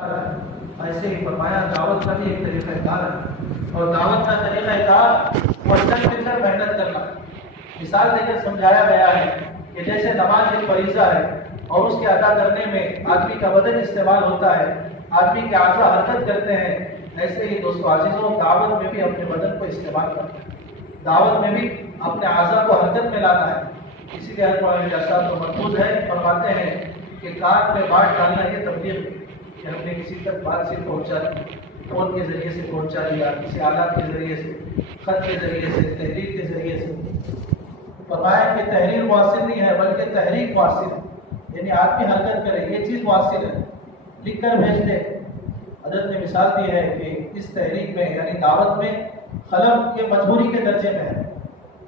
ایسے ہی فرمایا دعوت کا بھی ایک طریقہ کار ہے، اور دعوت کا طریقہ کار وطن مل کر محنت کرنا۔ مثال دے کر سمجھایا گیا ہے کہ جیسے نماز ایک فریضہ ہے اور اس کے ادا کرنے میں آدمی کا بدن استعمال ہوتا ہے، آدمی کے اعضاء حرکت کرتے ہیں، ایسے ہی دوستو عزیزوں دعوت میں بھی اپنے بدن کو استعمال کرنا ہے، دعوت میں بھی اپنے اعضاء کو حرکت میں لانا ہے۔ اسی لیے حضرت صاحب کو محفوظ ہے، فرماتے ہیں کہ کان میں بانٹ ڈالنا یہ تبلیغ کہ ہم نے کسی تک بات سے پہنچا دی، فون کے ذریعے سے پہنچا دیا، کسی آلات کے ذریعے سے، خط کے ذریعے سے، تحریر کے ذریعے سے۔ فرمایا کہ تحریر مؤثر نہیں ہے بلکہ تحریک مؤثر ہے، یعنی آدمی حرکت کرے، یہ چیز مؤثر ہے، لکھ کر بھیج دے۔ حضرت نے مثال دی ہے کہ اس تحریک میں یعنی دعوت میں قلم یہ مجبوری کے درجے میں ہے،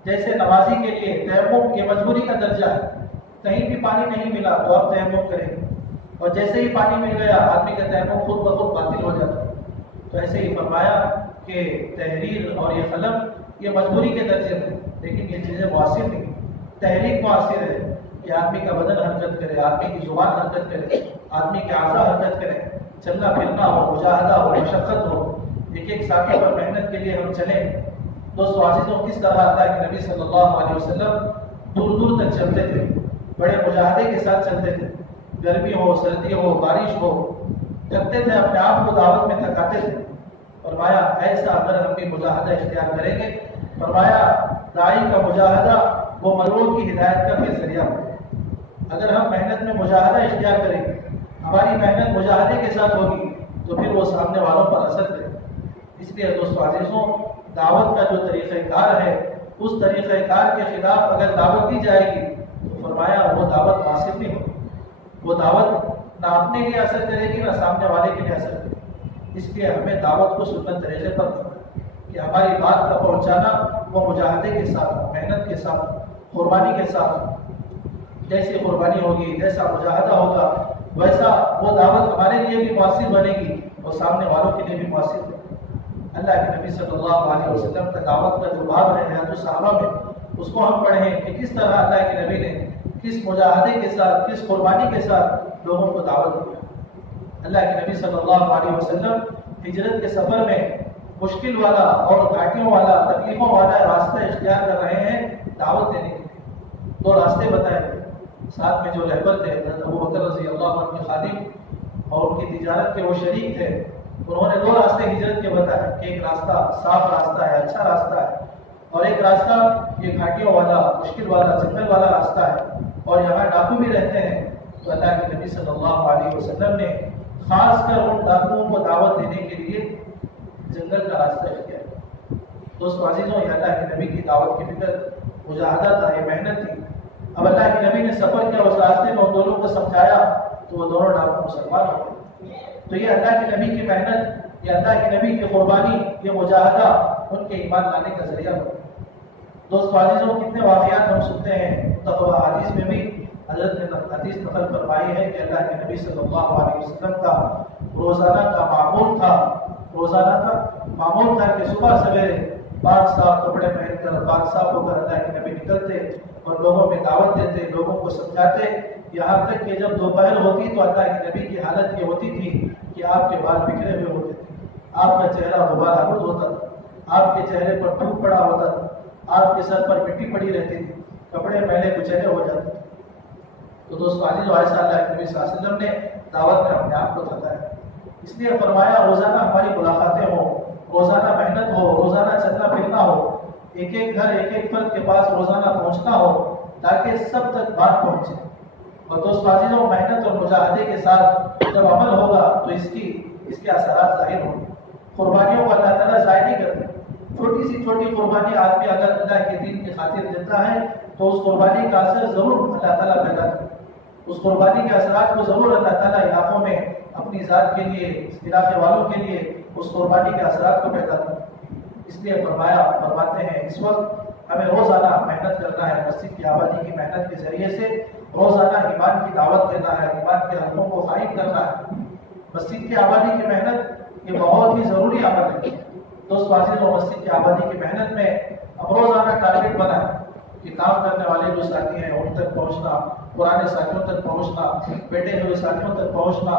جیسے نمازی کے لیے تیمم یہ مجبوری کا درجہ ہے، کہیں بھی پانی نہیں ملا تو آپ تیمم کریں گے، اور جیسے ہی پانی مل گیا آدمی کا تیمم خود بخود باطل ہو جاتا ہے۔ تو ایسے ہی فرمایا کہ تحریر اور یہ قلم یہ مجبوری کے درجے میں، لیکن یہ چیزیں مؤثر نہیں۔ تحریک مؤثر ہے کہ آدمی کا بدن حرکت کرے، آدمی کی زبان حرکت کرے، آدمی کے اعضاء حرکت کرے، چلنا پھرنا ہو، مجاہدہ ہو، مشقت ہو، ایک ایک ساتھی پر محنت کے لیے ہم چلیں۔ دوستو عزیزوں کس طرح اللہ کے نبی صلی اللہ علیہ وسلم دور دور تک چلتے تھے، بڑے مجاہدے کے ساتھ چلتے تھے، گرمی ہو، سردی ہو، بارش ہو، تھکتے تھے، اپنے آپ کو دعوت میں تھکاتے تھے۔ فرمایا ایسا اگر ہم بھی مجاہدہ اختیار کریں گے، فرمایا داعی کا مجاہدہ وہ مروع کی ہدایت کا بھی ذریعہ ہوگا۔ اگر ہم محنت میں مجاہدہ اختیار کریں گے، ہماری محنت مجاہدے کے ساتھ ہوگی تو پھر وہ سامنے والوں پر اثر کرے گا۔ اس لیے دوستو عزیزوں دعوت کا جو طریقہ کار ہے اس طریقہ کار کے خلاف اگر دعوت دی جائے گی تو فرمایا وہ دعوت مؤثر نہیں ہوگی، وہ دعوت نہ اپنے لیے اثر کرے گی نہ سامنے والے کے لیے اثر کرے گی۔ اس لیے ہمیں دعوت کو سنت طریقے پر کہ ہماری بات کا پہنچانا وہ مجاہدے کے ساتھ، محنت کے ساتھ، قربانی کے ساتھ، جیسی قربانی ہوگی، جیسا مجاہدہ ہوگا ویسا وہ دعوت ہمارے لیے بھی مؤثر بنے گی اور سامنے والوں کے لیے بھی مؤثر بنے گی۔ اللہ کے نبی صلی اللہ علیہ وسلم کا دعوت کا جو باب ہے حیات الصحابہ میں، اس کو ہم پڑھیں کہ کس طرح اللہ کے نبی نے کس مجاہدے کے ساتھ، کس قربانی کے ساتھ لوگوں کو دعوت دیا۔ اللہ کے نبی صلی اللہ علیہ وسلم ہجرت کے سفر میں مشکل والا اور گھاٹیوں والا، تکلیفوں والا راستہ اختیار کر رہے ہیں دعوت دینے کے لیے۔ دو راستے بتائے گئے، ساتھ میں جو رہبر تھے حضرت ابو بکر رضی اللہ عنہ کے خادم اور ان کی تجارت کے وہ شریک تھے، انہوں نے دو راستے ہجرت کے بتائے کہ ایک راستہ صاف راستہ ہے، اچھا راستہ ہے، اور ایک راستہ یہ گھاٹیوں والا، مشکل والا، جنگل والا راستہ ہے، اور یہاں ڈاکو بھی رہتے ہیں۔ تو اللہ کے نبی صلی اللہ علیہ وسلم نے خاص کر ان ڈاکوؤں کو دعوت دینے کے لیے جنگل کا راستہ اختیار کیا۔ دوستو عزیزوں یہ اللہ کے نبی کی دعوت کی فکر مجاہدہ تھا، یہ محنت تھی۔ اب اللہ کے نبی نے سفر کیا، اس راستے میں ان دونوں کو سمجھایا تو وہ دونوں ڈاکو مسلمان ہو گئے۔ تو یہ اللہ کے نبی کی محنت، یہ اللہ کے نبی کی قربانی، یہ مجاہدہ ان کے ایمان لانے کا ذریعہ ہو۔ دوستو عزیزوں کتنے واقعات ہم سنتے ہیں، متفق حدیث میں بھی حضرت نے حدیث نقل فرمائی ہے کہ اللہ کے نبی صلی اللہ علیہ وسلم کا روزانہ کا معمول تھا، روزانہ کا معمول تھا کہ صبح سویرے پاک صاف کپڑے پہن کر، پاک صاف ہو کر اللہ کے نبی نکلتے اور لوگوں میں دعوت دیتے، لوگوں کو سمجھاتے، یہاں تک کہ جب دوپہر ہوتی تو اللہ کے نبی کی حالت یہ ہوتی تھی کہ آپ کے بال بکھرے ہوئے ہوتے تھے، آپ کا چہرہ غبار آلود ہوتا تھا، آپ کے چہرے پر تھوک پڑا ہوتا تھا، آپ کے سر پر مٹی پڑی رہتی تھی، کپڑے میلے کچیلے ہو جاتے تھے۔ تو دوستو عزیزو ایسا اللہ کے نبی صلی اللہ علیہ وسلم نے دعوت میں اپنے آپ کو تھکایا۔ اس لیے فرمایا روزانہ ہماری ملاقاتیں ہوں، روزانہ محنت ہو، روزانہ چلنا پھرنا ہو، ایک ایک گھر، ایک ایک فرد کے پاس روزانہ پہنچنا ہو تاکہ سب تک بات پہنچے۔ اور دوستو عزیزوں محنت اور مجاہدے کے ساتھ جب عمل ہوگا تو اس کے اثرات ظاہر ہوں گے۔ قربانیوں کو اللہ تعالیٰ ضائع نہیں کرتے، چھوٹی سی چھوٹی قربانی آدمی اگر اللہ کے دین کی خاطر دیتا ہے تو اس قربانی کا اثر ضرور اللہ تعالیٰ پیدا کرے، اس قربانی کے اثرات کو ضرور اللہ تعالیٰ علاقوں میں اپنی ذات کے لیے، اس علاقے والوں کے لیے اس قربانی کے اثرات کو پیدا کرے۔ اس لیے فرماتے ہیں اس وقت ہمیں روزانہ محنت کرنا ہے، مسجد کی آبادی کی محنت کے ذریعے سے روزانہ ایمان کی دعوت دینا ہے، ایمان کے حلقوں کو قائم کرنا ہے۔ مسجد کی آبادی کی محنت یہ بہت ہی ضروری عمل ہے۔ دوستو عزیزوں مسجد کی آبادی کی محنت میں اب روزانہ ٹارگیٹ بنا ہے کہ کام کرنے والے جو ساتھی ہیں ان تک پہنچنا، پرانے ساتھیوں تک پہنچنا، بیٹھے ہوئے ساتھیوں تک پہنچنا،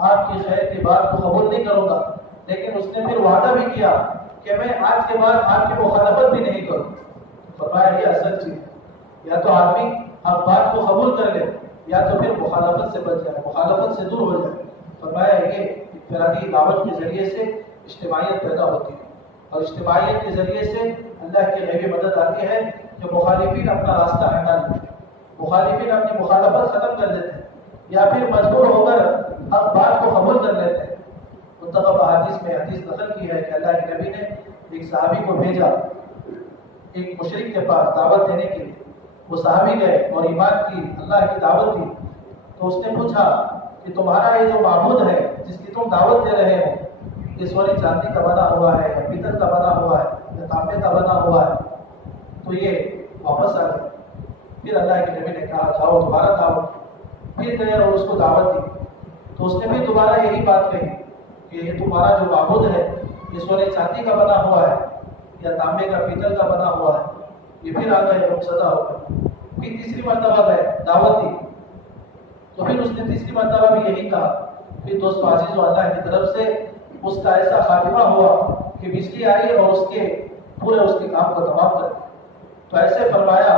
آپ کی خیر کی بات کو قبول نہیں کروں گا، لیکن اس نے پھر وعدہ بھی کیا کہ میں آج کے بعد آپ کی مخالفت بھی نہیں کروں۔ فرمایا یہ اصل چیز ہے، یا تو آدمی آپ بات کو قبول کر لے یا تو پھر مخالفت سے بچ جائے، مخالفت سے دور ہو جائے۔ فرمایا یہ انفرادی دعوت کے ذریعے سے اجتماعیت پیدا ہوتی ہے، اور اجتماعیت کے ذریعے سے اللہ کی غیبی مدد آتی ہے کہ مخالفین اپنا راستہ ہٹا دیتے ہیں، مخالفین اپنی مخالفت ختم کر دیتے ہیں، یا پھر مجبور ہو کر حق بات کو قبول کر لیتے ہیں۔ منتخب احادیث میں حدیث نقل کی ہے کہ اللہ کے نبی نے ایک صحابی کو بھیجا ایک مشرک کے پاس دعوت دینے کے لیے۔ وہ صحابی گئے اور ایمان کی، اللہ کی دعوت دی، تو اس نے پوچھا کہ تمہارا یہ جو معبود ہے جس کی تم دعوت دے رہے ہو، یہ سونے چاندی کا بنا ہوا ہے یا پیتل کا بنا ہوا ہے یا تانبے کا بنا ہوا ہے؟ تو یہ واپس آ گئے۔ پھر اللہ کے نبی نے کہا جاؤ دوبارہ دعوت، پھر گئے اور اس کو دعوت دی، تو اس نے بھی دوبارہ یہی بات کہی کہ یہ تمہارا جو معبود ہے یہ سونے چاندی کا بنا ہوا ہے یا تانبے کا پیتل کا بنا ہوا ہے؟ یہ پھر آ گئے رخصدہ ہو گئے۔ پھر تیسری مرتبہ گئے دعوت دی، تو پھر اس نے تیسری مرتبہ بھی یہی کہا۔ پھر دوستو عزیزو اللہ کی طرف سے اس کا ایسا خاتمہ ہوا کہ بجلی آئی اور اس کے پورے اس کے کام کو تمام کر دیا۔ تو ایسے فرمایا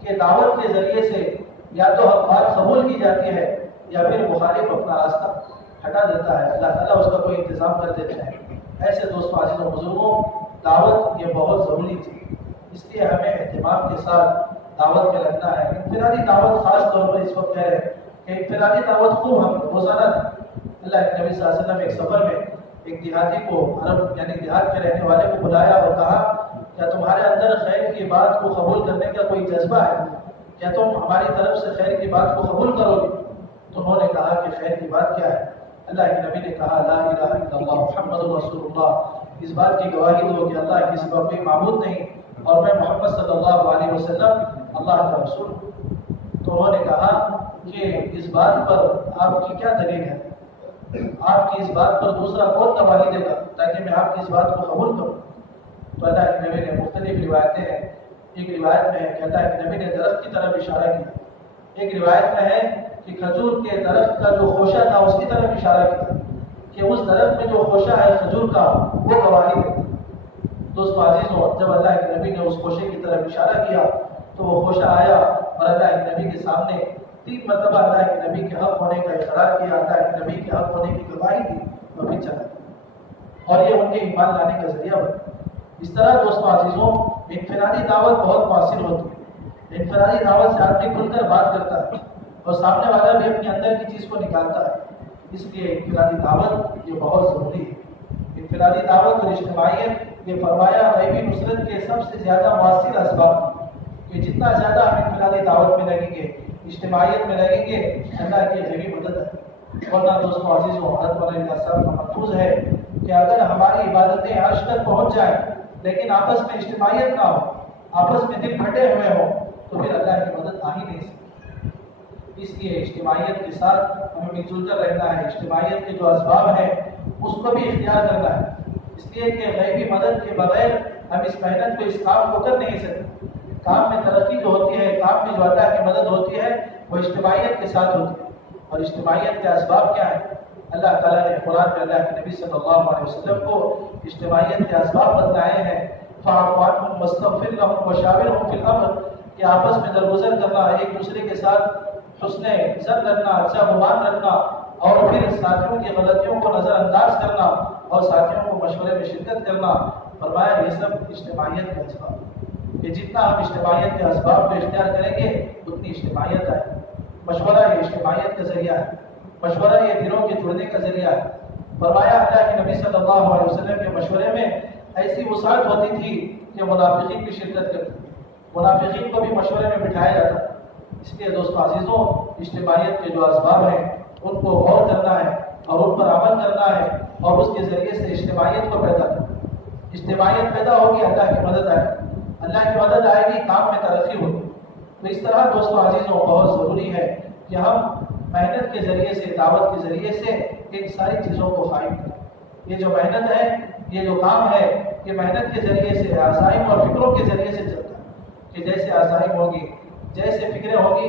کہ دعوت کے ذریعے سے یا تو حق بات قبول کی جاتی ہے یا پھر مخالف اپنا راستہ ہٹا دیتا ہے، اللہ تعالیٰ اس کا کوئی انتظام کر دیتے ہیں۔ ایسے دوستو عزیزو بزرگوں، دعوت یہ بہت ضروری چیز، اس لیے ہمیں اہتمام کے ساتھ دعوت میں لگنا ہے۔ انفرادی دعوت خاص طور پر اس وقت کہہ رہے ہیں کہ انفرادی دعوت خوب ہم روزانہ اللہ کے نبی صلی اللہ علیہ وسلم ایک سفر میں ایک دیہاتی کو، عرب یعنی دیہات میں رہنے والے کو بلایا اور کہا کیا تمہارے اندر خیر کی بات کو قبول کرنے کا کوئی جذبہ ہے؟ کیا تم ہماری طرف سے خیر کی بات کو قبول کرو گے؟ تو انہوں نے کہا کہ خیر کی بات کیا ہے؟ اللہ کے نبی نے کہا لا الہ الا اللہ محمد رسول اللہ، اس بات کی گواہی دو کہ اللہ کے سوا کوئی معبود نہیں اور میں محمد صلی اللہ علیہ وسلم اللہ کا رسول ہوں۔ تو انہوں نے کہا کہ اس بات پر آپ کی کیا دلیل ہے؟ آپ کی اس بات پر دوسرا کون گواہی دے گا تاکہ میں آپ کی اس بات کو قبول کروں؟ تو اللہ کے نبی نے مختلف روایتیں ہیں، ایک روایت میں ہے کہ اللہ کے نبی نے درخت کی طرف اشارہ کیا، ایک روایت میں ہے کہ کھجور کے درخت کا جو خوشہ تھا اس کی طرف اشارہ کیا کہ اس درخت میں جو خوشہ ہے کھجور کا وہ گواہی دے۔ دوستو عزیزو، جب اللہ کے نبی نے اس خوشے کی طرف اشارہ کیا تو وہ خوشہ آیا اور اللہ کے نبی کے سامنے 3 مرتبہ اللہ کے نبی کے حق ہونے کا اقرار کیا، اللہ کے نبی کے حق ہونے کی گواہی دی اور پھر چلا گیا، اور یہ ان کے ایمان لانے کا ذریعہ بنا۔ اس طرح دوستو عزیزوں، انفرادی دعوت بہت مؤثر ہوتی ہے۔ انفرادی دعوت سے آدمی کھل کر بات کرتا ہے اور سامنے والا بھی اپنے اندر کی چیز کو نکالتا ہے، اس لیے انفرادی دعوت یہ بہت ضروری ہے۔ انفرادی دعوت اور اجتماعیت یہ فرمایا غیبی نصرت کے سب سے زیادہ مؤثر اسباب کہ جتنا زیادہ ہم انفرادی دعوت میں لگیں گے، اجتماعیت میں لگیں گے، اللہ کی غیبی مدد ہے۔ ورنہ دوستو عزیزوں، حضرت مولانا علیہ صاحب کا محفوظ ہے کہ اگر ہماری عبادتیں عرش تک پہنچ جائیں لیکن آپس میں اجتماعیت نہ ہو، آپس میں دل پھٹے ہوئے ہوں، تو پھر اللہ کی مدد آ ہی نہیں سکتی۔ اس لیے اجتماعیت کے ساتھ ہمیں مل جل کر رہنا ہے، اجتماعیت کے جو اسباب ہیں اس کو بھی اختیار کرنا ہے، اس لیے کہ غیبی مدد کے بغیر ہم اس محنت کو، اس کام کو کر نہیں سکتے۔ کام میں ترقی جو ہوتی ہے، کام میں جو اللہ کی مدد ہوتی ہے وہ اجتماعیت کے ساتھ ہوتی ہے، اور اجتماعیت کے اسباب کیا ہیں؟ اللہ تعالیٰ نے قرآن میں اللہ کے نبی صلی اللہ علیہ وسلم کو اجتماعیت کے اسباب بتائے ہیں۔ فاعف عنہم واستغفر لہم وشاورہم فی الامر، کہ آپس میں درگزر کرنا، ایک دوسرے کے ساتھ حسن ظن رکھنا، اچھا گمان رکھنا، اور پھر ساتھیوں کی غلطیوں کو نظر انداز کرنا اور ساتھیوں کو مشورے میں شرکت کرنا۔ فرمایا یہ سب اجتماعیت کے اسباب، کہ جتنا ہم اجتماعیت کے اسباب کو اختیار کریں گے اتنی اجتماعیت آئے۔ مشورہ یہ اجتماعیت کا ذریعہ ہے، مشورہ یہ دلوں کے جڑنے کا ذریعہ ہے۔ فرمایا اللہ کے نبی صلی اللہ علیہ وسلم کے مشورے میں ایسی وسعت ہوتی تھی کہ منافقین بھی شرکت کرتے، منافقین کو بھی مشورے میں بٹھایا جاتا۔ اس لیے دوستو عزیزوں، اجتماعیت کے جو اسباب ہیں ان کو غور کرنا ہے اور ان پر عمل کرنا ہے، اور اس کے ذریعے سے اجتماعیت کو پیدا کرنا۔ اجتماعیت پیدا ہوگی، اللہ کی مدد آئے گی، اللہ کی مدد آئے گی، کام میں ترقی ہوگی۔ تو اس طرح دوستو عزیزوں بہت ضروری ہے کہ ہم محنت کے ذریعے سے، دعوت کے ذریعے سے ان ساری چیزوں کو قائم کریں۔ یہ جو محنت ہے، یہ جو کام ہے، یہ محنت کے ذریعے سے، عزائم اور فکروں کے ذریعے سے چلتا ہے، کہ جیسے عزائم ہوگی، جیسے فکریں ہوگی،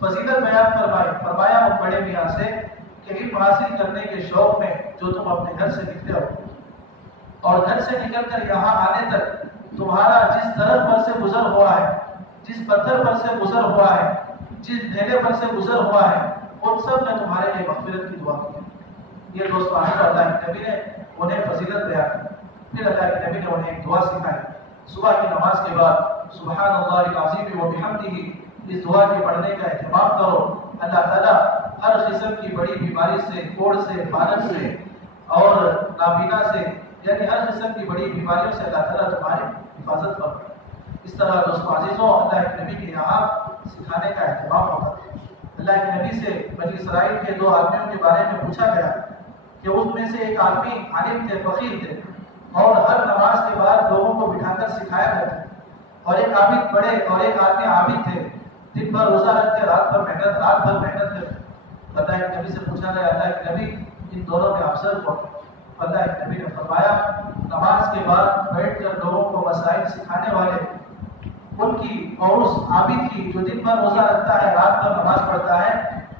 فضیلت بیان فرمائی، فرمایا وہ بڑے میاں سے کہ علم حاصل کرنے کے شوق میں جو تم اپنے گھر سے نکلے ہو اور گھر سے نکل کر یہاں آنے تک تمہارا جس درخت پر سے گزر ہوا ہے، جس پتھر پر سے گزر ہوا ہے، جس ڈھیلے پر سے گزر ہوا ہے، ان سب نے تمہارے لیے مغفرت کی دعا کی۔ یہ دوست اللہ کے نبی نے انہیں فضیلت بیان کی۔ پھر اللہ کے نبی نے انہیں ایک دعا سکھائی، صبح کی نماز کے بعد سبحان اللہ العظیم و بحمدہ، اس دعا کے پڑھنے کا اہتمام کرو۔ اللہ تعالیٰ ہر قسم کی بڑی بیماری سے، کوڑ سے، پالک سے اور نابینا سے، یعنی ہر قسم کی بڑی بیماریوں سے اللہ تعالیٰ تمہاری حفاظت کرے۔ اس طرح دوستوں عزیزوں، اللہ کے نبی کے یہاں سکھانے کا اہتمام ہوتا ہے۔ اللہ کے نبی سے بنی اسرائیل کے 2 آدمیوں کے بارے میں پوچھا گیا کہ اس میں سے ایک آدمی عالم تھے، فقیر تھے اور ہر نماز کے بعد لوگوں کو بٹھا کر سکھایا کرتے، اور ایک عابد بڑے اور ایک آدمی عابد تھے، دن بھر روزہ رکھتے، رات بھر محنت کرتے۔ اللہ کے نبی سے پوچھا گیا، اللہ کے نبی ان دونوں میں افضل کون؟ اللہ کے نبی نے فرمایا، نماز کے بعد بیٹھ کر لوگوں کو مسائل سکھانے والے، ان کی اور اس عابد کی جو دن بھر روزہ رکھتا ہے، رات بھر نماز پڑھتا ہے،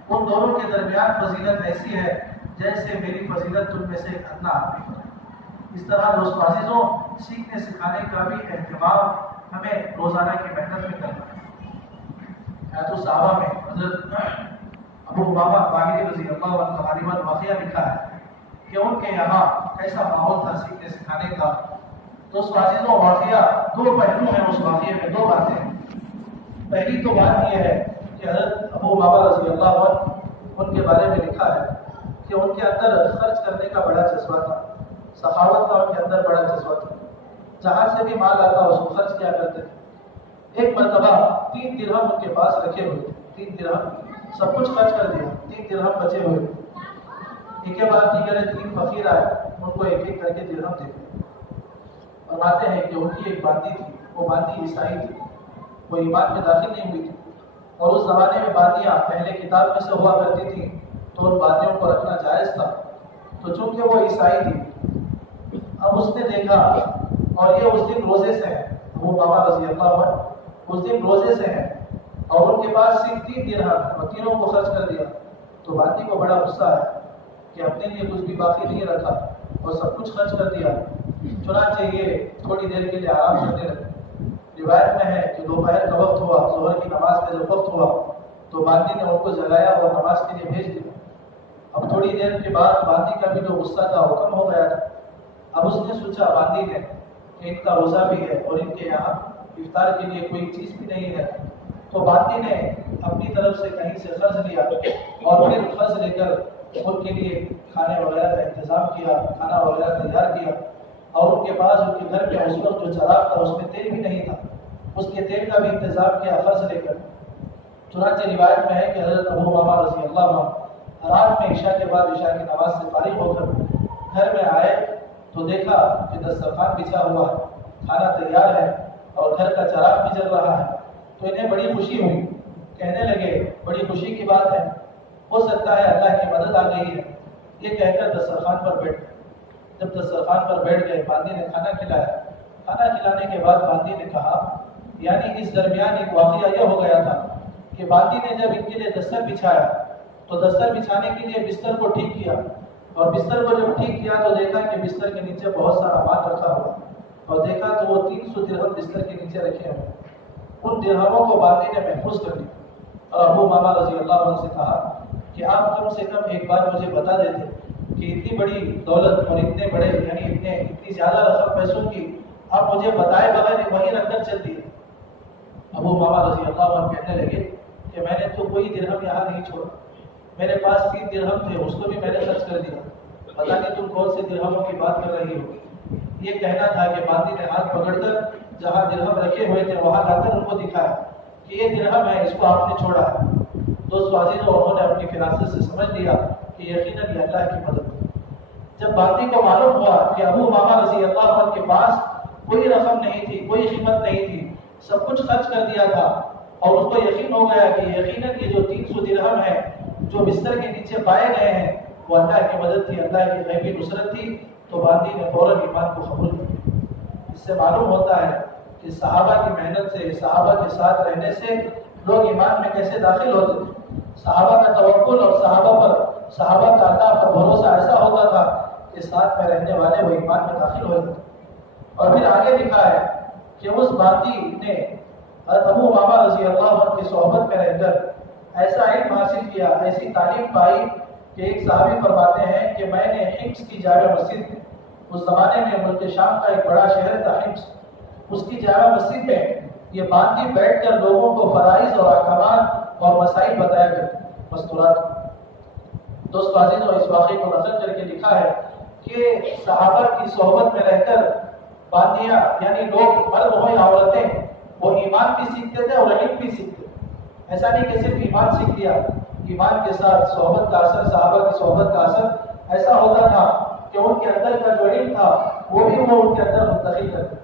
ان دونوں کے درمیان فضیلت ایسی ہے جیسے میری فضیلت تم میں سے ایک ادنا آدمی ہے۔ اس طرح دوستو عزیزوں، سیکھنے سکھانے کا بھی اہتمام ہمیں روزانہ کی محنت میں کرنا ہے۔ حیات الصحابہ میں حضرت ابو امامہ باہلی رضی اللہ عنہ غالباً واقعہ لکھا ہے کہ ان کے یہاں کیسا ماحول تھا سیکھنے سکھانے کا۔ دوستو عزیزوں، واقعہ 2 پہلو ہیں، اس واقعے میں 2 باتیں ہیں۔ پہلی تو بات یہ ہے کہ حضرت ابو امامہ رضی اللہ عنہ، ان کے بارے میں لکھا ہے کہ ان کے اندر خرچ کرنے کا بڑا جذبہ تھا، سخاوت کا ان کے اندر بڑا جذبہ تھا، جہاں سے بھی مال آتا اس کو خرچ کیا کرتے تھے۔ ایک مرتبہ 3 درہم ان کے پاس رکھے ہوئے تھے، 3 درہم سب کچھ خرچ کر دیا، 3 درہم بچے ہوئے۔ ایک کے بعد دیگر 3 فقیر آئے، ان کو ایک ایک کر کے درہم دے دیے۔ فرماتے ہیں کہ ان کی ایک باندی تھی، وہ باندی عیسائی تھی، وہ ایمان میں داخل نہیں ہوئی تھی، اور اس زمانے میں باندیاں پہلے کتاب میں سے ہوا کرتی تھیں تو ان باندیوں کو رکھنا جائز تھا۔ تو چونکہ وہ عیسائی تھی، اب اس نے دیکھا، اور یہ اس دن روزے سے ہیں، ابو امامہ رضی اللہ عنہ اس دن روزے سے ہیں، اور ان کے پاس صرف 3 درہم، اور تینوں کو خرچ کر دیا۔ تو باندی کو بڑا غصہ ہے کہ اپنے لیے کچھ بھی باقی نہیں رکھا اور سب کچھ خرچ کر دیا۔ چنانچہ یہ تھوڑی دیر کے لیے آرام کرنے لگے۔ روایت میں ہے کہ دوپہر کا وقت ہوا، ظہر کی نماز کا جب وقت ہوا تو باندی نے ان کو جگایا اور نماز کے لیے بھیج دیا۔ اب تھوڑی دیر کے بعد باندی کا بھی جو غصہ تھا وہ کم ہو گیا تھا۔ اب اس نے سوچا باندی نے کہ ان کا روزہ بھی ہے اور ان کے یہاں افطار کے لیے کوئی چیز بھی نہیں ہے، تو باندی نے اپنی طرف سے کہیں سے قرض لیا اور پھر قرض لے کر ان کے لیے کھانے وغیرہ کا انتظام کیا، کھانا وغیرہ تیار کیا، اور ان کے پاس ان کے گھر میں اس وقت جو چراغ تھا اس میں تیل بھی نہیں تھا، اس کے تیل کا بھی انتظام کیا قرض لے کر۔ چنانچہ روایت میں ہے کہ حضرت ابو امامہ رضی اللہ عنہ رات میں عشاء کے بعد عشاء کی نماز سے فارغ ہو کر گھر میں آئے تو دیکھا کہ دسترخوان بچھا ہوا ہے، کھانا تیار ہے اور گھر کا چراغ بھی جل رہا ہے۔ تو انہیں بڑی خوشی ہوئی، کہنے لگے بڑی خوشی کی بات ہے، ہو سکتا ہے اللہ کی مدد آ گئی ہے۔ یہ کہہ کر دسترخوان پر بیٹھ گئے۔ جب دسترخوان پر بیٹھ گئے، باندی نے کھانا کھلایا۔ کھانا کھلانے کے بعد باندی نے کہا، یعنی اس درمیان ایک واقعہ یہ ہو گیا تھا کہ باندی نے جب ان کے لیے دستر بچھایا تو دستر بچھانے کے لیے بستر کو ٹھیک کیا، اور بستر کو جب ٹھیک کیا تو دیکھا کہ بستر کے نیچے بہت سارا مال رکھا ہوا، اور دیکھا تو وہ 300 درہم بستر کے نیچے رکھے ہوئے۔ ان درہموں کو باندی نے محفوظ کر لیا اور ابو امامہ رضی اللہ عنہ سے کہا کہ آپ کم سے کم ایک بار مجھے بتا دیتے کہ اتنی بڑی دولت اور اتنے بڑے یعنی اتنی زیادہ رقم پیسوں کی آپ مجھے بتائے بغیر وہیں رکھ کر چل دیے۔ ابو امامہ رضی اللہ عنہ کہنے لگے کہ میں نے تو کوئی درہم یہاں نہیں چھوڑا، میرے پاس 3 درہم تھے، اس کو بھی میں نے خرچ کر دیا، پتہ نہیں تم کون سے درہموں کی بات کر رہی ہو۔ یہ کہنا تھا کہ باندی نے ہاتھ پکڑ کر جہاں درہم رکھے ہوئے تھے وہاں لا کر ان کو دکھایا کہ یہ درہم ہے، اس کو آپ نے چھوڑا ہے۔ دوستو عزیزو، انہوں نے اپنی فراست سے سمجھ لیا کہ یقیناً یہ اللہ کی مدد ہے۔ جب باندی کو معلوم ہوا کہ ابو امامہ رضی اللہ عنہ کے پاس کوئی رقم نہیں تھی، کوئی قیمت نہیں تھی، سب کچھ خرچ کر دیا تھا، اور اس کو یقین ہو گیا کہ یقیناً یہ جو 300 درہم ہے جو بستر کے نیچے پائے گئے ہیں وہ اللہ کی مدد تھی، اللہ کی غیبی نصرت تھی، تو باندی نے فوراً ایمان کو قبول کیا۔ اس سے معلوم ہوتا ہے کہ کہ صحابہ کی محنت سے، صحابہ کے ساتھ رہنے سے لوگ ایمان میں کیسے داخل ہوتے تھے۔ صحابہ کا توکل اور صحابہ کا اللہ پر بھروسہ ایسا ہوتا تھا کہ ساتھ میں رہنے والے وہ ایمان میں داخل ہو جاتے۔ اور پھر آگے لکھا ہے کہ اس باقی نے حضرت ابو امامہ رضی اللہ عنہ کی صحبت میں رہ کر ایسا علم حاصل کیا، ایسی تعلیم پائی کہ ایک صحابی فرماتے ہیں کہ میں نے حمص کی جامع مسجد میں، اس زمانے میں ملک شام کا ایک بڑا شہر تھا حمص، اس کی جامع مسجد میں یہ باندھی بیٹھ کر لوگوں کو فرائض اور احکامات اور مسائل بتایا کرتے مستورات۔ دوستو عزیزوں، اس واقعے کو نقل کر کے لکھا ہے کہ صحابہ کی صحبت میں رہ کر باندیاں یعنی لوگ مرد ہو یا عورتیں وہ ایمان بھی سیکھتے تھے اور علم بھی سیکھتے تھے۔ ایسا نہیں کہ صرف ایمان سیکھ لیا، ایمان کے ساتھ صحبت کا اثر، صحابہ کی صحبت کا اثر ایسا ہوتا تھا کہ ان کے اندر کا جو علم تھا وہ بھی وہ ان کے اندر منتقل کرتے۔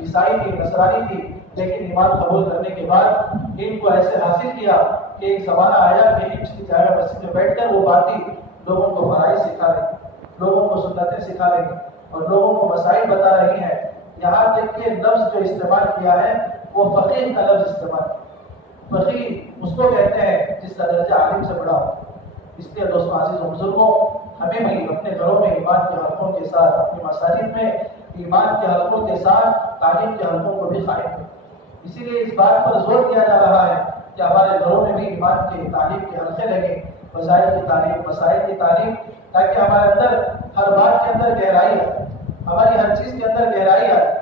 عیسائی تھی، نصرانی تھی، لیکن ایمان قبول کرنے کے بعد علم کو ایسے حاصل کیا کہ ایک زمانہ آیا کہ حمص کی جامع مسجد میں بیٹھ کر وہ باندھی لوگوں کو فرائض سکھا رہی، لوگوں کو سنتیں سکھا رہی اور لوگوں کو مسائل بتا رہی ہیں۔ یہاں تک کہ لفظ جو استعمال کیا ہے وہ فقیہ کا لفظ استعمال کیا۔ فقیہ اس کو کہتے ہیں جس کا درجہ عالم سے بڑا ہو۔ اس لیے دوستوں عزیز و بزرگوں، ہمیں بھی اپنے گھروں میں ایمان کے حلقوں کے ساتھ، اپنی مساجد میں ایمان کے حلقوں کے ساتھ تعلیم کے حلقوں کو بھی قائم کریں۔ اسی لیے اس بات پر زور دیا جا رہا ہے کہ ہمارے گھروں میں بھی ایمان کے تعلیم کے حلقے لگیں، وظائف کی تعلیم، مسائل کی تعلیم، تاکہ ہمارے اندر ہر بات کے اندر گہرائی آئے، ہماری ہر چیز کے اندر گہرائی آئے،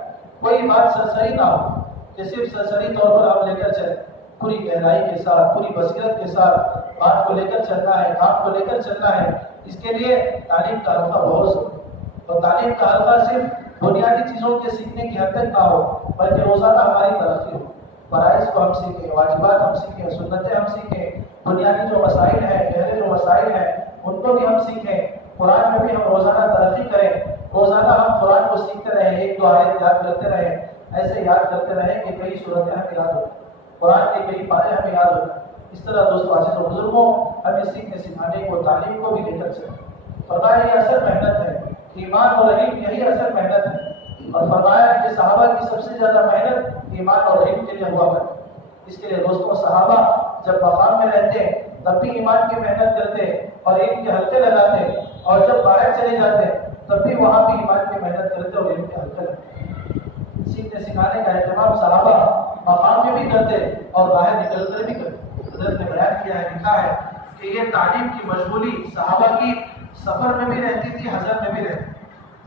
کوئی بات سرسری نہ ہو کہ صرف سرسری طور پر ہم لے کر چلیں، پوری گہرائی کے ساتھ، پوری بصیرت کے ساتھ بات کو لے کر چلنا ہے، کام کو لے کر چلنا ہے۔ اس کے لیے تعلیم کا حلقہ بہت ضروری ہے، اور تعلیم کا حلقہ صرف بنیادی چیزوں کے سیکھنے کی حد تک نہ ہو، بلکہ روزانہ ہماری ترقی ہو، فرائض کو ہم سیکھیں، واجبات ہم سیکھیں، سنتیں ہم سیکھیں، بنیادی جو مسائل ہیں، گہرے جو مسائل ہیں ان کو بھی ہم سیکھیں، قرآن میں بھی ہم روزانہ ترقی کریں، روزانہ ہم قرآن کو سیکھتے رہیں، ایک دو آیت یاد کرتے رہیں، ایسے یاد کرتے رہیں کہ کئی صورتیں ہمیں یاد ہو، قرآن کے کئی پارے ہمیں یاد ہو۔ اس طرح دوستو عزیز و بزرگوں، ہمیں سیکھنے سکھانے کو، تعلیم کو بھی لے کر چلیں۔ فرمایا یہ اصل محنت ہے، ایمان اور علم یہی اصل محنت ہے، اور فرمایا کہ صحابہ کی سب سے زیادہ محنت ایمان اور علم کے لیے ہوا کرتی۔ اس کے لیے دوستوں صحابہ جب مقام میں رہتے تب بھی ایمان کی محنت کرتے اور علم کے حلقے لگاتے، اور جب باہر چلے جاتے تب بھی وہاں بھی ایمان کی محنت کرتے اور علم کے حلقے لگاتے۔ سیکھنے سکھانے کا اہتمام صحابہ مقام میں بھی کرتے اور باہر نکل کر بھی کرتے۔ حضرت نے بیان کیا ہے، لکھا ہے کہ یہ تعلیم کی مشغولی صحابہ کی سفر میں بھی رہتی تھی، حضر میں بھی رہتی،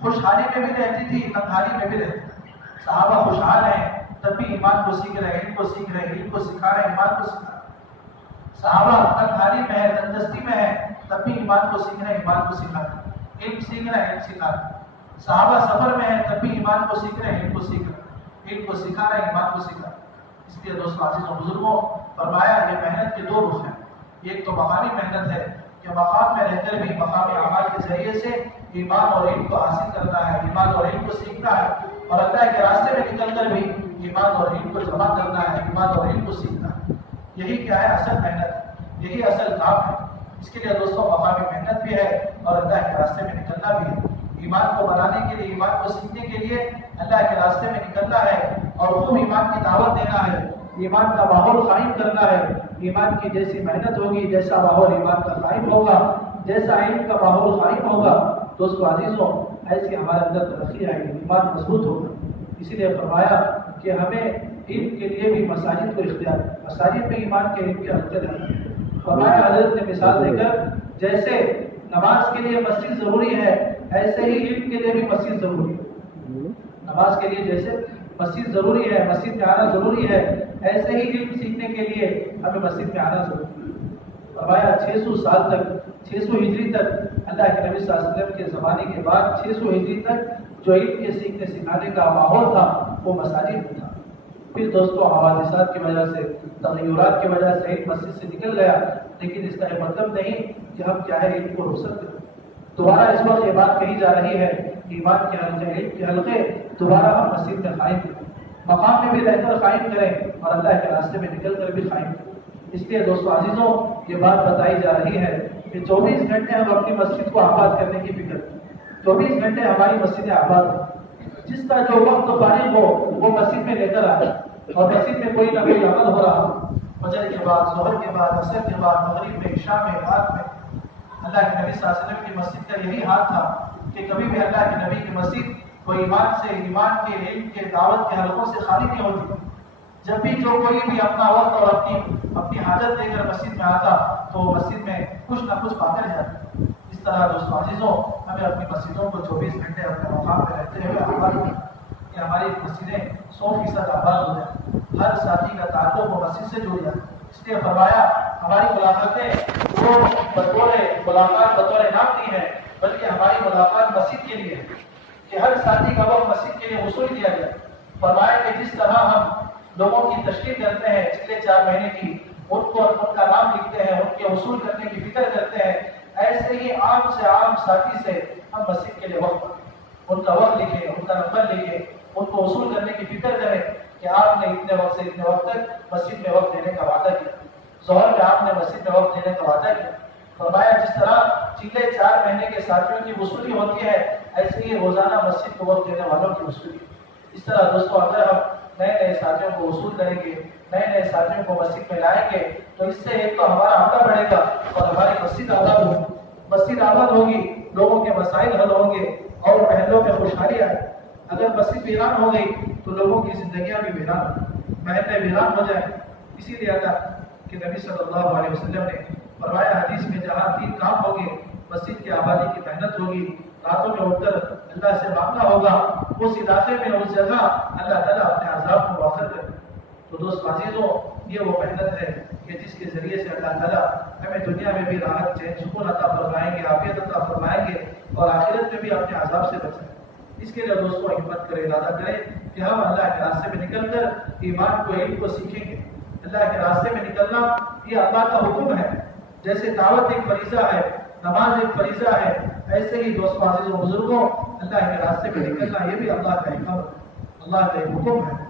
خوشحالی میں بھی رہتی تھی، تنہائی میں بھی رہتی۔ صحابہ خوشحال ہیں تب بھی ایمان کو سیکھ رہے ہیں، علم کو سیکھ رہے ہیں، علم کو سکھا رہے ہیں، ایمان کو سکھا رہے ہیں۔ صحابہ تنہائی میں ہے، تندرستی میں ہے، تب بھی ایمان کو سیکھ رہے ہیں، ایمان کو سکھا رہے ہیں، علم سیکھ رہے ہیں، علم سکھا رہے ہیں۔ صحابہ سفر میں ہیں تب بھی ایمان کو سیکھ رہے ہیں، علم کو سیکھ رہے ہیں، علم کو سکھا رہے ہیں، ایمان کو سکھا رہے ہیں۔ اس لیے دوستو عزیز و بزرگوں، فرمایا یہ محنت کے دو رخ ہیں، ایک تو مقامی محنت ہے کہ مقام میں رہ کر بھی مقامی اعمال کے ذریعے سے ایمان اور علم کو حاصل کرنا ہے، ایمان اور علم کو سیکھنا ہے، اور اللہ کے راستے میں نکل کر بھی ایمان اور علم کو جمع کرنا ہے، ایمان اور علم کو سیکھنا ہے۔ یہی کیا ہے؟ اصل محنت، یہی اصل کام ہے۔ اس کے لیے دوستوں مقامی محنت بھی ہے اور اللہ کے راستے میں نکلنا بھی ہے۔ ایمان کو بنانے کے لیے، ایمان کو سیکھنے کے لیے اللہ کے راستے میں نکلنا ہے اور خوب ایمان کی دعوت دینا ہے، ایمان کا ماحول قائم کرنا ہے۔ ایمان کی جیسی محنت ہوگی، جیسا ماحول ایمان کا قائم ہوگا، جیسا علم کا ماحول قائم ہوگا، دوستو عزیزوں ایسی ہمارے اندر ترقی آئے گی، ایمان مضبوط ہوگا۔ اسی لیے فرمایا کہ ہمیں علم کے لیے بھی مساجد کو اختیار ہے، مساجد میں ایمان کے علم کے حلقے لگائیں۔ فرمایا حضرت نے مثال دے کر جیسے نماز کے لیے مسجد ضروری ہے، ایسے ہی علم کے لیے بھی مسجد ضروری ہے۔ نماز کے لیے جیسے مسجد ضروری ہے، مسجد میں آنا ضروری ہے، ایسے ہی علم سیکھنے کے لیے ہمیں مسجد میں آنا ضروری ہے۔ فرمایا 600 سال تک، 600 ہجری تک، اللہ کے نبی صلی اللہ علیہ وسلم کے زمانے کے بعد 600 ہجری تک جو علم کے سیکھنے سکھانے کا ماحول تھا وہ مساجد میں تھا۔ پھر دوستوں حوادثات کی وجہ سے، تغیرات کی وجہ سے علم مسجد سے نکل گیا، لیکن اس کا یہ مطلب نہیں کہ ہم کیا ہے علم کو روک سکتے۔ دوبارہ اس وقت یہ بات کہی جا رہی ہے، ایمان کے حلقے، علم کے حلقے دوبارہ ہم مسجد میں قائم کریں، مقام میں بھی رہ کر قائم کریں اور اللہ کے راستے میں نکل کر بھی قائم کریں۔ اس لیے دوستو عزیزوں یہ بات بتائی جا رہی ہے کہ 24 گھنٹے ہم اپنی مسجد کو آباد کرنے کی فکر کریں، 24 گھنٹے ہماری مسجدیں آباد ہیں۔ جس کا جو وقت فارغ ہو وہ مسجد میں لے کر آئے، اور مسجد میں کوئی نہ کوئی عمل ہو رہا، فجر کے بعد، ظہر کے بعد، عصر کے بعد، مغرب میں، عشاء میں، رات میں۔ اللہ کے نبی صلی اللہ علیہ وسلم کی مسجد کا یہی حال تھا کہ کبھی بھی اللہ کے نبی کی مسجد کوئی ایمان کے علم کے دعوت کے حلقوں سے خالی نہیں ہوتی۔ جب بھی جو کوئی بھی اپنا وقت اور اپنی حاجت لے کر مسجد میں آتا تو وہ مسجد میں کچھ نہ کچھ پا کر جاتا۔ اس طرح دوستو عزیزوں، ہمیں اپنی مسجدوں کو 24 گھنٹے اپنے مقام پہ رہتے ہوئے آباد کرنا کہ ہماری مسجدیں 100% آباد ہو جائیں، ہر ساتھی کا تعلق وہ مسجد سے جڑ جائے۔ اس لیے فرمایا ہماری ملاقاتیں وہ ملاقات بطور نام نہیں ہے، بلکہ ہماری ملاقات مسجد کے لیے ہے کہ ہر ساتھی کا وقت مسجد کے لیے وصول کیا جائے۔ فرمایا کہ جس طرح ہم لوگوں کی تشکیل کرتے ہیں پچھلے 4 مہینے کی، ان کا نام لکھتے ہیں، ان کے وصول کرنے کی فکر کرتے ہیں، ایسے ہی عام سے عام ساتھی سے ہم مسجد کے لیے وقت ان کا وقت لکھیں، ان کا نمبر لکھیں، ان کو وصول کرنے کی فکر کریں کہ آپ نے اتنے وقت سے اتنے وقت تک مسجد میں وقت دینے کا وعدہ کیا، ظہر میں آپ نے مسجد میں وقت دینے کا وعدہ کیا۔ فرمایا جس طرح پچھلے 4 مہینے کے ساتھیوں کی وصولی ہوتی ہے، ایسے ہی روزانہ مسجد کو وقت دینے والوں کی وصولی۔ اس طرح دوستو اگر ہم نئے ساتھیوں کو وصول کریں گے، نئے ساتھیوں کو مسجد میں لائیں گے، تو اس سے ایک تو ہمارا عملہ بڑھے گا اور ہماری مسجد آباد ہوگی۔ مسجد آباد ہوگی، لوگوں کے مسائل حل ہوں گے اور محلوں میں خوشحالی آئے۔ اگر مسجد ویران ہو گئی تو لوگوں کی زندگیاں بھی ویران ہوں، محلے ویران ہو جائیں۔ اسی لیے اللہ کہ نبی صلی اللہ علیہ وسلم نے فرمایا حدیث میں جہاں 3 کام ہوں گے، مسجد کی آبادی کی محنت ہوگی، راتوں میں اٹھ کر اللہ سے مانگنا ہوگا، اس علاقے میں اس جگہ اللہ تعالیٰ اپنے عذاب کو واخر کرے۔ تو دوست عزیزوں، یہ وہ محنت ہے کہ جس کے ذریعے سے اللہ تعالیٰ ہمیں دنیا میں بھی راحت، چین، سکون عطا فرمائیں گے، عافیت عطا فرمائیں گے اور آخرت میں بھی اپنے عذاب سے بچائیں۔ اس کے لیے دوستوں ہمت کریں، ارادہ کریں کہ ہم اللہ کے راستے میں نکل کر ایمان کو، علم کو سیکھیں گے۔ اللہ کے راستے میں نکلنا یہ اللہ کا حکم ہے۔ جیسے دعوت ایک فریضہ ہے، نماز ایک فریضہ ہے، ایسے ہی دوستوں عزیزوں بزرگوں اللہ کے راستے میں نکلنا یہ بھی اللہ کا حکم، اللہ کا ایک حکم ہے۔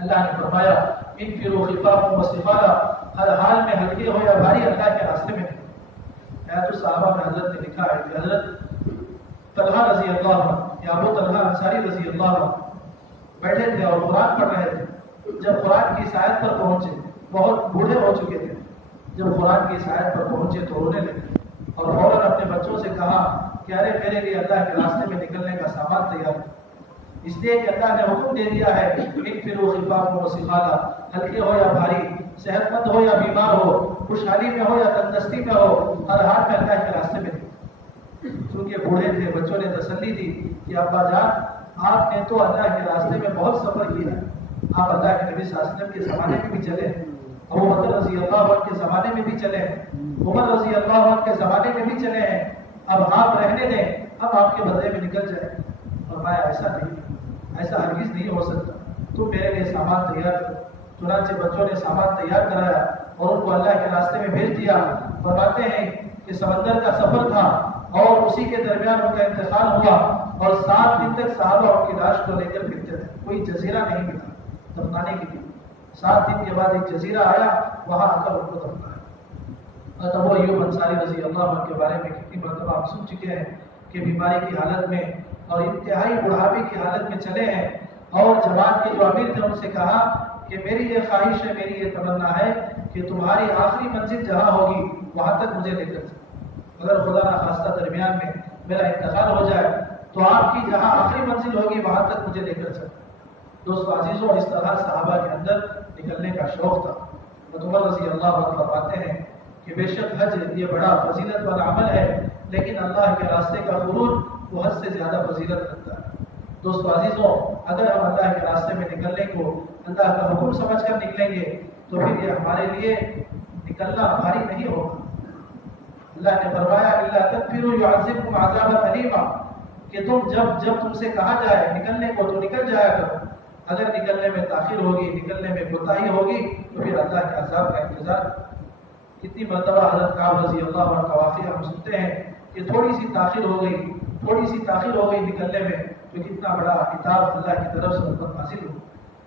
اللہ نے فرمایا انفروا خفافا وثقالا، ہر حال میں ہلکے ہو یا بھاری اللہ کے راستے میں نکلو۔ حیات الصحابہ میں حضرت نے لکھا ہے کہ حضرت طلحہ رضی اللہ عنہ یا ابو طلحہ انصاری رضی اللہ عنہ بیٹھے تھے اور قرآن پڑھ رہے تھے۔ جب قرآن کی آیت پر پہنچے، بہت بوڑھے ہو چکے تھے، جب قرآن کی آیت پر پہنچے تو رونے لگے اور فوراً اپنے بچوں سے کہا کہ ارے میرے لیے اللہ کے راستے میں نکلنے کا سامان تیار ہے، اس لیے کہ اللہ نے حکم دے دیا ہے انفروا خفافا وثقالا، ہلکے ہو یا بھاری، صحت مند ہو یا بیمار ہو، خوشحالی میں ہو یا تندرستی میں ہو، ہر حال میں اللہ کے راستے میں نکلو۔ چونکہ بوڑھے تھے، بچوں نے تسلی دی کہ ابا جان آپ نے تو اللہ کے راستے میں بہت سفر کیا ہے، آپ اللہ کے نبی صلی اللہ علیہ وسلم کے زمانے میں بھی چلے ہیں، ابو بکر رضی اللہ عنہ کے زمانے میں بھی چلے ہیں، عمر رضی اللہ عنہ کے زمانے میں بھی چلے ہیں، اب آپ رہنے دیں، اب آپ کے بدلے میں نکل جائیں۔ فرمایا ایسا نہیں، ایسا ہرگز نہیں ہو سکتا، تم میرے لیے سامان تیار کرو۔ چنانچہ بچوں نے سامان تیار کرایا اور ان کو اللہ کے راستے میں بھیج دیا۔ فرماتے ہیں کہ سمندر کا سفر تھا اور اسی کے درمیان ان کا انتقال ہوا اور 7 دن تک صحابہ ان کی لاش کو لے کر پھرتے تھے، کوئی جزیرہ نہیں ملا دفنانے کے لیے۔ 7 دن کے بعد ایک جزیرہ آیا، وہاں آ کر ان کو دفنایا۔ ابو ایوب انصاری رضی اللہ عنہ کے بارے میں کتنی مرتبہ آپ سن چکے ہیں کہ بیماری کی حالت میں اور انتہائی بڑھاپے کی حالت میں چلے ہیں اور جماعت کے جو امیر تھے ان سے کہا کہ میری یہ خواہش ہے، میری یہ تمنا ہے کہ تمہاری آخری منزل جہاں ہوگی وہاں تک مجھے لے کر چلو، اگر خدا نہ خواستہ درمیان میں میرا انتقال ہو جائے تو آپ کی جہاں آخری منزل ہوگی وہاں تک مجھے لے کر چلو۔ دوستو عزیزوں، اس طرح صحابہ کے اندر نکلنے کا شوق تھا۔ عمر رضی اللہ عنہ فرماتے ہیں کہ بے شک حج یہ بڑا فضیلت والا عمل ہے، لیکن اللہ کے راستے کا خروج وہ حج سے زیادہ فضیلت رکھتا ہے۔ دوستو عزیزوں، اگر ہم اللہ کے راستے میں نکلنے کو اللہ کا حکم سمجھ کر نکلیں گے تو پھر یہ ہمارے لیے نکلنا بھاری نہیں ہوگا۔ اللہ نے فرمایا الا تکفروا يعذبكم عذابا الیما، کہ تم جب تم سے کہا جائے نکلنے کو تو نکل جایا کرو، اگر نکلنے میں تاخیر ہوگی، نکلنے میں کوتاہی ہوگی تو پھر اللہ کے عذاب کا انتظار۔ کتنی مرتبہ حضرت کعب رضی اللہ عنہ کا واقعہ ہم سنتے ہیں کہ تھوڑی سی تاخیر ہو گئی نکلنے میں تو کتنا بڑا عتاب اللہ کی طرف سے ان پر حاصل ہو۔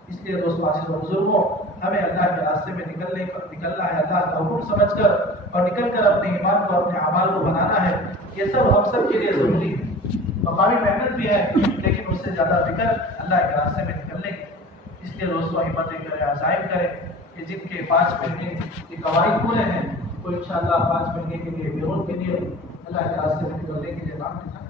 اس لیے دوستو عزیزوں بزرگوں، ہمیں اللہ کے راستے میں نکلنا ہے، اللہ کا حکم سمجھ کر اور نکل کر اپنے ایمان کو، اپنے اعمال کو بنانا ہے۔ یہ سب ہم سب کے لیے ضروری ہے، مقامی محنت بھی ہے لیکن اس سے زیادہ فکر اللہ کے راستے میں نکلنے کی۔ اس لیے دوستوں ہمت کریں، عزائم کریں کہ جن کے 5 مہینے کے قواعد پورے ہیں وہ انشاءاللہ 5 مہینے کے لیے بیرون کے لیے اللہ کے راستے میں نکلنے کے لیے کام کرنا۔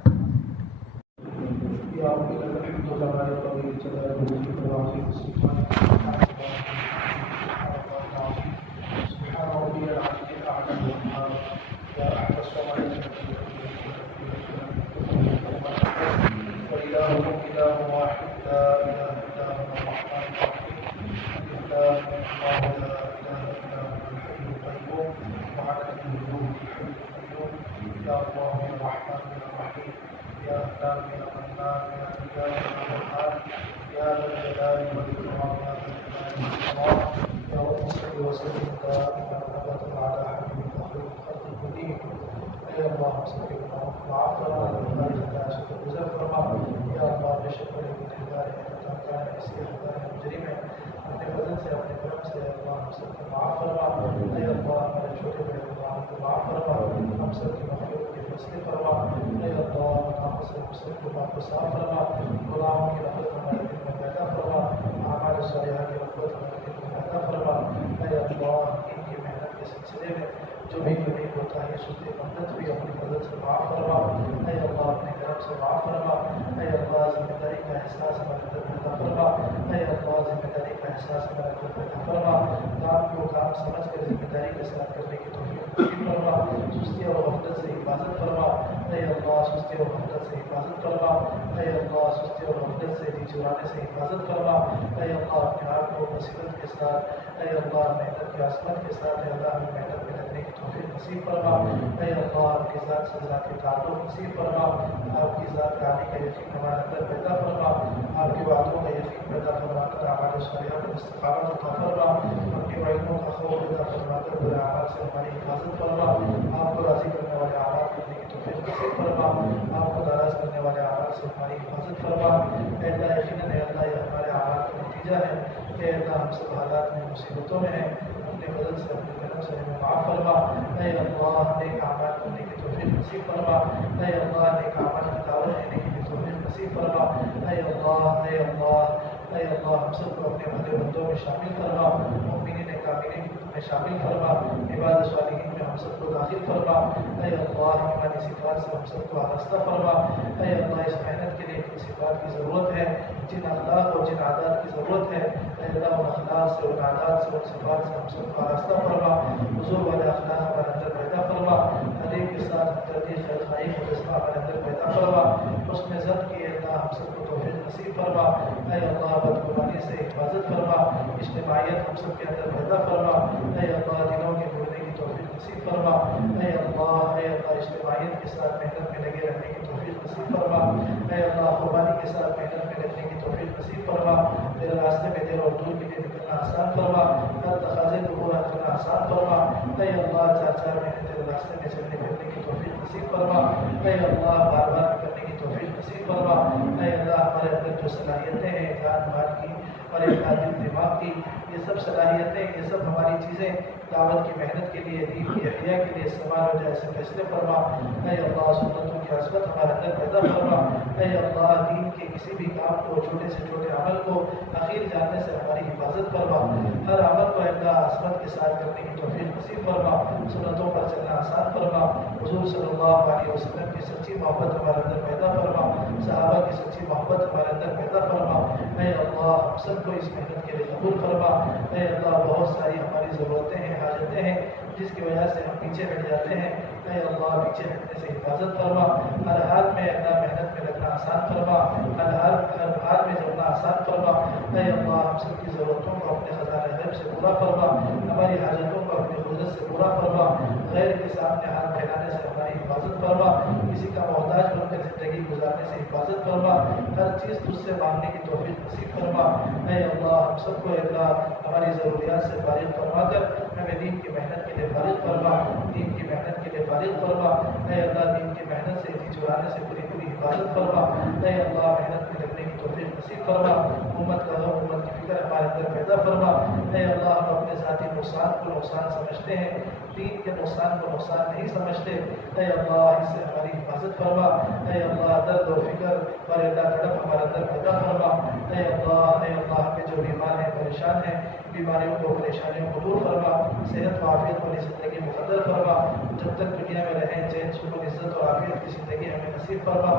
اپنے بدن سے اپنے کرم سے اللہ ہم سب کو معاف فرما، اے اللہ ہمارے چھوٹے بڑے گناہوں کو معاف فرما، ہم سب کی مغفرت کے فیصلے فرما، اے اللہ گناہوں سے ہم سب کو پاک و صاف فرما، گناہوں کی رغبت ہمارے دل میں پیدا فرما، اعمال صالحہ کی رغبت ہمارے دل میں پیدا فرما، اے اللہ ان کی محنت کے سلسلے میں جو بھی کمی ہوتا ہے سود غفلت بھی اپنی مدد سے معاف فرما، اے اللہ اپنے کرم سے معاف فرما، اے اللہ ذمہ داری کا احساس ہمارے اندر پیدا فرما، اے اللہ ذمہ داری کا احساس ہمارے اندر پیدا فرما، کام کو کام سمجھ کر ذمہ داری کے ساتھ کرنے کی توفیق نصیب فرما، سستی اور غفلت سے حفاظت فرما، اے اللہ سستی اور غفلت سے حفاظت فرما، اے اللہ سستی اور غفلت سے جی چرانے سے حفاظت فرما، اے اللہ اپنے آپ کو بصیرت کے ساتھ، اے اللہ محنت کی عصمت کے ساتھ، اے اللہ ہمیں محنت میں لگنے کی توفیق نصیب فرما، اے اللہ آپ کی ذات سے ذات کے تعلق نصیب فرما، آپ کی ذات کا آنے کا یقین ہمارے اندر پیدا فرما، آپ کے وعدوں کا یقین پیدا فرما کر اعمال صالحہ میں استقامت عطا فرما، اپنے وعدوں کا خوف پیدا فرما کر برے اعمال سے ہماری حفاظت فرما، آپ کو راضی کرنے والے اعمال کرنے کی توفیق نصیب فرما، آپ کو ناراض کرنے والے اعمال سے ہماری حفاظت فرما، اے اللہ یقیناً اے اللہ یہ ہمارے اعمال کا نتیجہ ہے، اے اللہ ہم سب حالات میں مصیبتوں میں ہیں، اپنے بدل سے اپنے کرم سے ہمیں معاف فرما، اے اللہ نیک اعمال کرنے کی توفیق نصیب فرما، اے اللہ نیک اعمال کی دعوت دینے کی بھی توفیق نصیب فرما، اے اللہ اے اللہ اے اللہ ہم سب کو اپنے بھلے بندوں میں شامل فرما، مؤمنین کاملین میں شامل فرما، عباد صالحین میں ہم سب کو داخل فرما، اے اللہ ایمانی صفات سے ہم سب کو آراستہ فرما، اے اللہ اس محنت کے لیے جن صفات کی ضرورت ہے، جن اخلاق اور جن عادات کی ضرورت ہے، اے اللہ ان اخلاق سے ان عادات سے ان صفات سے ہم سب کو آراستہ فرما، حضور والے اخلاق ہمارے اندر پیدا فرما، ہر ایک کے ساتھ ہمدردی خیر خواہی مجسمہ ہمارے اندر پیدا فرما، حسن ضبط کی اے اللہ ہم سب کو توفیق نصیب فرما، اے اللہ بدگمانی سے حفاظت فرما، اجتماعیت ہم سب کے اندر پیدا فرما، اے اللہ دلوں کے جڑنے کی توفیق نصیب فرما، اے اللہ اجتماعیت کے ساتھ محنت میں لگے رہنے کی توفیق نصیب فرما، اے اللہ قربانی کے ساتھ محنت میں لگنے کی توفیق نصیب فرما، میرے راستے میں دیر اور دور کے لیے نکلنا آسان فرما، ہر تقاضے کو پورا کرنا آسان فرما، اے اللہ 4 مہینے تیرے راستے میں چلنے پھرنے کی توفیق نصیب فرما، اے اللہ بار بار کرنے کی توفیق نصیب فرما، اے اللہ ہمارے اندر جو صلاحیتیں ہیں جان مال کی اور ایک دماغ کی، یہ سب صلاحیتیں یہ سب ہماری چیزیں دعوت کی محنت کے لیے دین کی احیاء کے لیے استعمال ہو جائے، ایسے فیصلے فرما، اے اللہ سنتوں کی عصمت ہمارے اندر پیدا فرما، اے اللہ دین کے کسی بھی کام کو چھوٹے سے چھوٹے عمل کو اخیر جاننے سے ہماری حفاظت فرما، ہر عمل کو اللہ عصمت کے ساتھ کرنے کی توفیق نصیب فرما، سنتوں پر چلنا آسان فرما، حضور صلی اللہ علیہ وسلم کی سچی محبت ہمارے اندر پیدا فرما، صحابہ کی سچی محبت ہمارے اندر پیدا فرما، اے اللہ ہم سب کو اس محنت کے لیے قبول فرما، اے اللہ بہت ساری ہماری ضرورتیں ہیں حاجتیں ہیں جس کی وجہ سے ہم پیچھے ہٹ جاتے ہیں، اے اللہ پیچھے ہٹنے سے حفاظت فرما، ہر حال میں اللہ محنت میں لگنا آسان فرما، ہر حال میں چلنا آسان فرما، اے اللہ ہم سب کی ضرورتوں کو اپنے خزانہ غیب سے پورا فرما، ہماری حاجتوں کو اپنی قدرت سے پورا فرما، غیر کے سامنے ہاتھ پھیلانے سے ہماری حفاظت فرما، کسی کا محتاج بن کر زندگی گزارنے سے حفاظت فرما، ہر چیز تجھ سے مانگنے کی توفیق نصیب فرما، اے اللہ ہم سب کو اللہ ہماری ضروریات سے فارغ فرما کر ہمیں دین کی محنت کے لیے فارغ فرما، دین کی محنت کے لیے فارغ فرما، اے اللہ دین کی محنت سے جی چرانے سے پوری حفاظت فرما، اے اللہ محنت میں لگنے کی توفیق نصیب فرما، امت کا غم امت کی فکر ہمارے اندر پیدا فرما، اے اللہ ہم اپنے ذاتی نقصان کو نقصان سمجھتے ہیں، دین کے نقصان کو نقصان نہیں سمجھتے، اے اللہ اس سے ہماری حفاظت فرما. اے اللہ درد و فکر اور اللہ تڑپ ہمارا اندر پیدا فرما. اے اللہ کے جو بیمار ہیں پریشان ہیں بیماریوں کو پریشانیوں کو دور فرما. صحت و عافیت والی زندگی مقدر فرما. جب تک دنیا میں رہیں چین سکون عزت اور عافیت کی زندگی ہمیں نصیب فرما.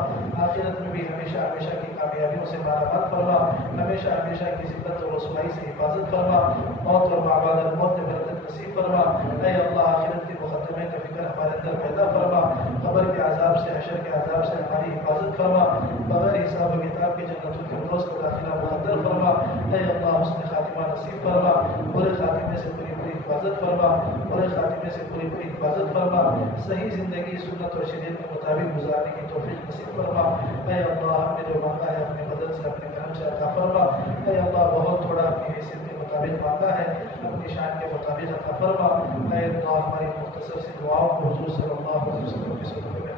آخرت میں بھی ہمیشہ ہمیشہ کی کامیابیوں سے مالا مال فرما. ہمیشہ ہمیشہ کی ذلت اور رسوائی سے حفاظت فرما. موت اور بعد الموت میں برکت نصیب فرما. اے اللہ آخرت کے مقدمے کا فکر ہمارے اندر پیدا فرما. قبر کے عذاب سے حشر کے عذاب سے ہماری حفاظت فرما. بغیر حساب و کتاب کے جنت الفردوس کا داخلہ مقدر فرما. اے اللہ حسن خاتمہ نصیب فرما. برے خاتمے سے پوری پوری حفاظت فرما. برے خاتمے سے پوری پوری حفاظت فرما. صحیح زندگی سنت اور شریعت کے مطابق گزارنے کی توفیق نصیب فرما. اے اللہ ہم نے جو مانگا ہے اپنے مدد سے اپنے کرم سے عطا فرما. اے اللہ بہت تھوڑا اپنی حیثیت کے مطابق مانگا ہے اپنی شان کے مطابق عطا فرما. اے اللہ ہماری مختصر سی دعاؤں کو حضور صلی اللہ علیہ وسلم کی صحبت میں